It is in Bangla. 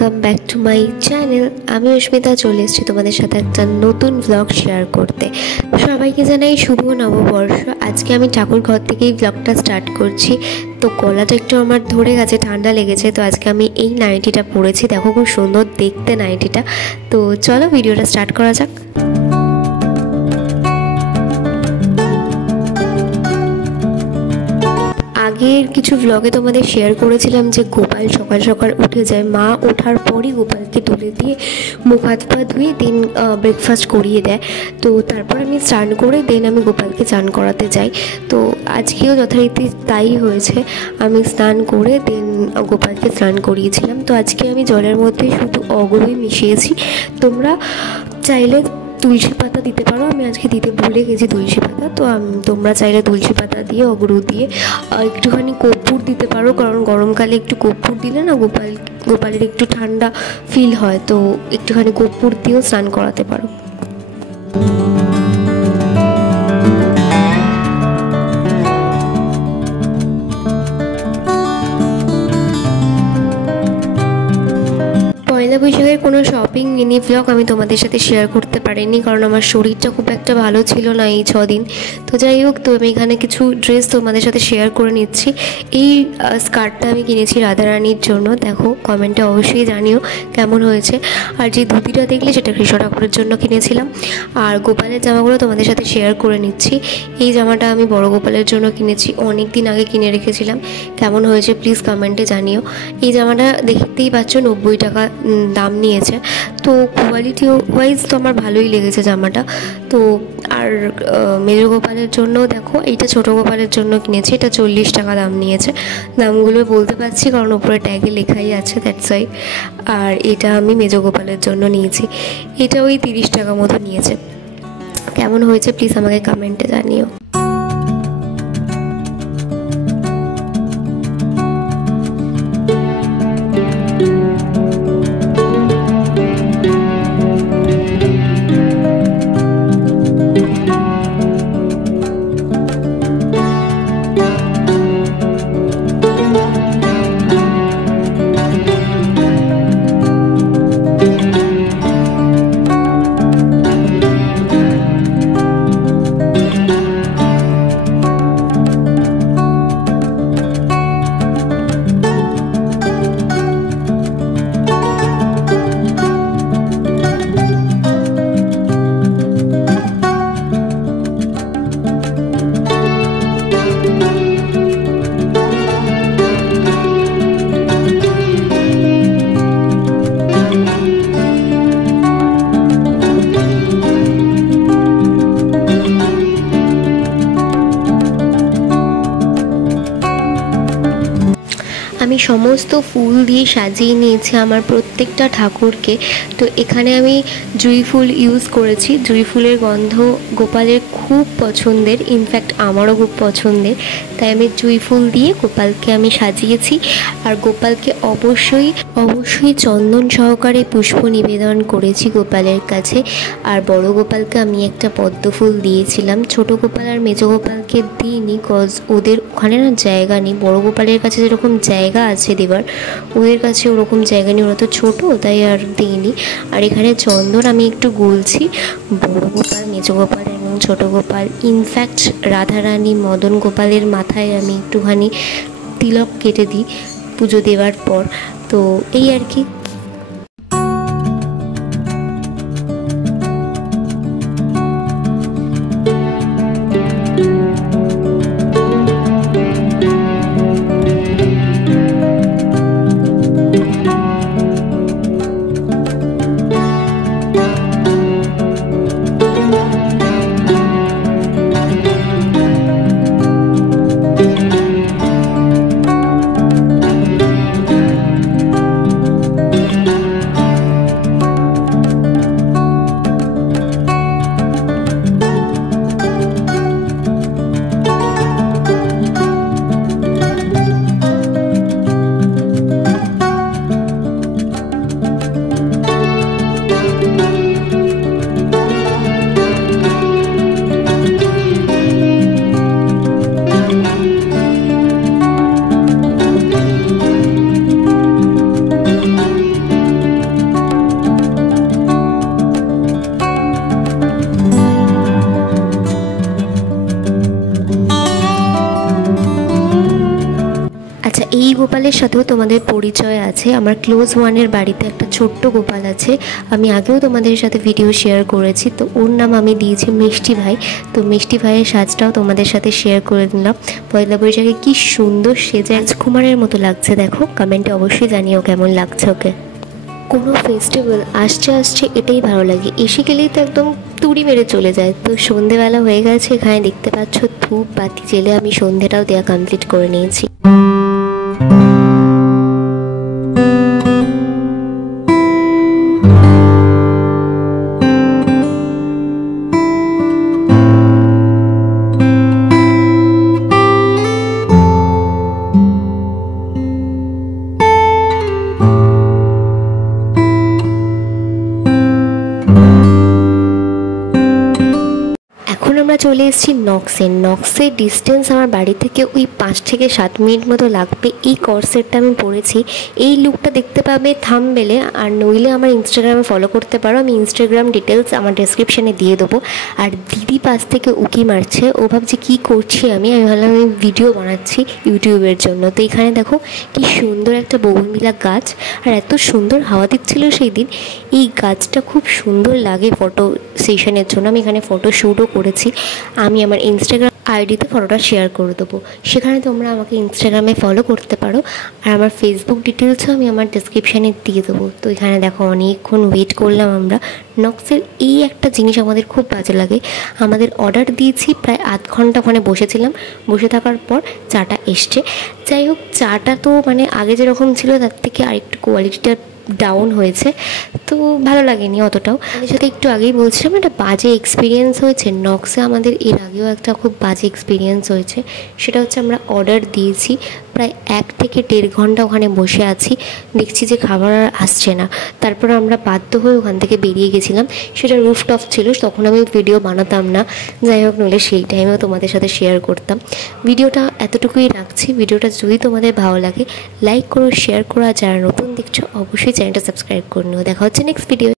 Welcome back to my channel. আমি অস্মিতা চলে এসেছি তোমাদের সাথে একটা নতুন ব্লগ শেয়ার করতে। সবাইকে জানাই শুভ নববর্ষ। আজকে আমি ঠাকুর ঘর থেকেই ব্লগটা স্টার্ট করছি। তো গলাটা একটু আমার ধরে গেছে, ঠান্ডা লেগেছে, তো আজকে আমি এই নাইটিটা পরেছি। দেখো খুব সুন্দর দেখতে নাইটিটা। তো চলো ভিডিওটা স্টার্ট করা যাক। আগের কিছু ব্লগে তোমাদের শেয়ার করেছিলাম যে গোপাল সকাল সকাল উঠে যায়। মা ওঠার পরই গোপালকে তুলে দিয়ে মুখ হাত পা ধুয়ে দেন ব্রেকফাস্ট করিয়ে দেয়। তো তারপর আমি স্নান করে দেন আমি গোপালকে চান করাতে যাই। তো আজকেও যথারীতি তাই হয়েছে, আমি স্নান করে দেন গোপালকে স্নান করিয়েছিলাম। তো আজকে আমি জলের মধ্যে শুধু অগরুই মিশিয়েছি। তোমরা চাইলে তুলসী পাতা দিতে পারো, আমি আজকে দিতে ভুলে গেছি তুলসী পাতা। তো তোমরা চাইলে তুলসী পাতা দিয়ে অগরু দিয়ে একটুখানি কর্পূর দিতে পারো, কারণ গরমকালে একটু কর্পূর দিলে না গোপালের একটু ঠান্ডা ফিল হয়। তো একটুখানি কর্পূর দিয়েও স্নান করাতে পারো। পয়লা বৈশাখের কোনো শপিং মিনি ব্লগ আমি তোমাদের সাথে শেয়ার করতে পারিনি, কারণ আমার শরীরটা খুব একটা ভালো ছিল না এই 6 দিন। তো যাই হোক, তো আমি এখানে কিছু ড্রেস তোমাদের সাথে শেয়ার করে নিচ্ছি। এই স্কার্টটা আমি কিনেছি রাধারানীর জন্য। দেখো কমেন্টে অবশ্যই জানিও কেমন হয়েছে। আর যে ধুতিটা দেখলে সেটা কৃষ্ণ ঠাকুরের জন্য কিনেছিলাম। আর গোপালের জামাগুলো তোমাদের সাথে শেয়ার করে নিচ্ছি। এই জামাটা আমি বড় গোপালের জন্য কিনেছি, অনেক দিন আগে কিনে রেখেছিলাম। কেমন হয়েছে প্লিজ কমেন্টে জানিও। এই জামাটা দেখতেই পাচ্ছ 90 টাকা দাম নিয়েছে। তো কোয়ালিটি ওয়াইজ তো আমার ভালোই লেগেছে জামাটা। তো আর মেজো গোপালের জন্য দেখো, এইটা ছোট গোপালের জন্য কিনেছি, এটা 40 টাকা দাম নিয়েছে। দামগুলো বলতে পারছি কারণ উপরে ট্যাগে লেখাই আছে, দ্যাটস ওয়াই। আর এটা আমি মেজো গোপালের জন্য নিয়েছি, এটা ওই 30 টাকা মতো নিয়েছে। কেমন হয়েছে প্লিজ আমাকে কমেন্টে জানিও। আমি সমস্ত ফুল দিয়ে সাজিয়ে নিয়েছি আমার প্রত্যেকটা ঠাকুরকে। তো এখানে আমি জুঁই ফুল ইউজ করেছি। জুঁই ফুলের গন্ধ গোপালের খুব পছন্দের, ইনফ্যাক্ট আমারও খুব পছন্দের। তাই আমি জুঁই ফুল দিয়ে গোপালকে আমি সাজিয়েছি। আর গোপালকে অবশ্যই চন্দন সহকারে পুষ্প নিবেদন করেছি গোপালের কাছে। আর বড় গোপালকে আমি একটা পদ্ম ফুল দিয়েছিলাম। ছোট গোপাল আর মেজো গোপালকে দিইনি, কজ ওদের ওখানে না জায়গা নেই। বড় গোপালের কাছে যেরকম জায়গা আছে দেবার, ওদের কাছে ওরকম জায়গা নেই, ওরা তো ছোটো, তাই আর দিইনি। আর এখানে চন্দন আমি একটু গুলছি বড় গোপাল, মেজো গোপাল এবং ছোট গোপাল, ইনফ্যাক্ট রাধারানী মদন গোপালের মাথায় আমি একটুখানি তিলক কেটে দিই পুজো দেওয়ার পর। তো এই আর কি। গোপালের সাথেও তোমাদের পরিচয় আছে। আমার ক্লোজ ওয়ানের বাড়িতে একটা ছোট্ট গোপাল আছে, আমি আগেও তোমাদের সাথে ভিডিও শেয়ার করেছি। তো ওর নাম আমি দিয়েছি মিষ্টি ভাই। তো মিষ্টি ভাইয়ের সাজটাও তোমাদের সাথে শেয়ার করে দিলাম। পয়লা বৈশাখে কি সুন্দর সেজে রাজকুমারের মতো লাগছে, দেখো কমেন্টে অবশ্যই জানিও কেমন লাগছে ওকে। কোনো ফেস্টিভ্যাল আসছে এটাই ভালো লাগে, এসে গেলেই তো একদম তুড়ি মেরে চলে যায়। তো সন্ধেবেলা হয়ে গেছে, এখানে দেখতে পাচ্ছ ধূপ বাতি জেলে আমি সন্ধেটাও দেওয়া কমপ্লিট করে নিয়েছি। আমরা চলে এসেছি নক্সের ডিস্টেন্স আমার বাড়ি থেকে ওই 5 থেকে 7 মিনিট মতো লাগবে। এই কর্সেটটা আমি পরেছি, এই লুকটা দেখতে পাবে থাম্বনেলে, আর নইলে আমার ইনস্টাগ্রামে ফলো করতে পারো। আমি ইনস্টাগ্রাম ডিটেলস আমার ডেসক্রিপশানে দিয়ে দেবো। আর দিদি পাশ থেকে উকি মারছে, ও ভাবছে কী করছি আমি ভাবলাম আমি ভিডিও বানাচ্ছি ইউটিউবের জন্য। তো এখানে দেখো কি সুন্দর একটা বৌমিলা গাছ, আর এত সুন্দর হাওয়া দিচ্ছিল সেই দিন। এই গাছটা খুব সুন্দর লাগে ফটো সেশনের জন্য। আমি এখানে ফটো শ্যুটও করেছি, আমি আমার ইনস্টাগ্রাম আইডিতে ফটোটা শেয়ার করে দেবো, সেখানে তোমরা আমাকে ইনস্টাগ্রামে ফলো করতে পারো। আর আমার ফেসবুক ডিটেলসও আমি আমার ডেসক্রিপশানে দিয়ে দেবো। তো এখানে দেখো অনেকক্ষণ ওয়েট করলাম আমরা। নক্সের এই একটা জিনিস আমাদের খুব বাজে লাগে, আমাদের অর্ডার দিয়েছি প্রায় আধ ঘন্টা ওখানে বসেছিলাম, বসে থাকার পর চাটা এসছে। যাই হোক, চাটা তো মানে আগে যেরকম ছিল তার থেকে আরেকটু কোয়ালিটিটা ডাউন হয়েছে, তো ভালো লাগেনি অতটাও। এর সাথে একটু আগেই বলছিলাম একটা বাজে এক্সপিরিয়েন্স হয়েছে নক্সে, আমাদের এর আগেও একটা খুব বাজে এক্সপিরিয়েন্স হয়েছে। সেটা হচ্ছে আমরা অর্ডার দিয়েছি, প্রায় 1 থেকে 1.5 ঘন্টা ওখানে বসে আছি, দেখছি যে খাবার আর আসছে না। তারপর আমরা বাধ্য হয়ে ওখান থেকে বেরিয়ে গেছিলাম। সেটা রুফটপ ছিল, তখন আমি ভিডিও বানাতাম না, যাই হোক নইলে সেই টাইমেও তোমাদের সাথে শেয়ার করতাম। ভিডিওটা এতটুকুই রাখছি। ভিডিওটা যদি তোমাদের ভালো লাগে লাইক করো, শেয়ার করো, আর যারা নতুন দেখছো অবশ্যই চ্যানেলটা সাবস্ক্রাইব করে নিও। দেখা হচ্ছে নেক্সট ভিডিও।